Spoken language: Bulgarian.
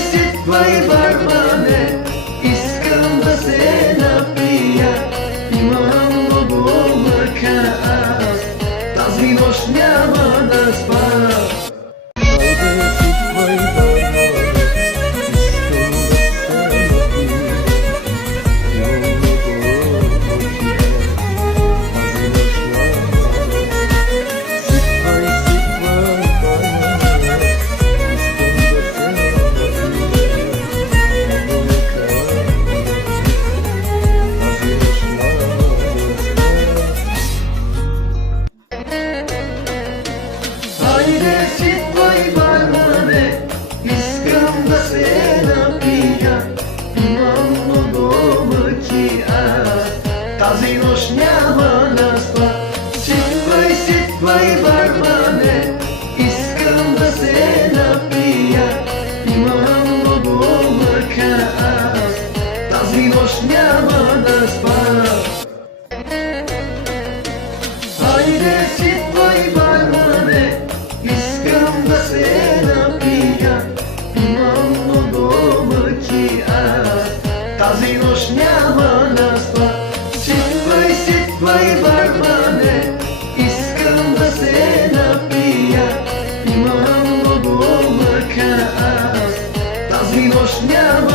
сипвай, бармане, искам да се напия. Имам много мъка аз, тази нощ няма да спа. Хайде сипвай, бармане, искам да се напия. Имам много мъки аз, тази нощ няма да спа. Сипвай, сипвай, бармане, искам да се напия. Имам много мъка аз, тази нощ няма да спа. Хайде сипвай, бармане, искам да се напия. Имам много мъки аз, тази нощ няма да спа. Сипвай, сипвай, бармане, искам да се напия. Имам много мъка аз, тази нощ няма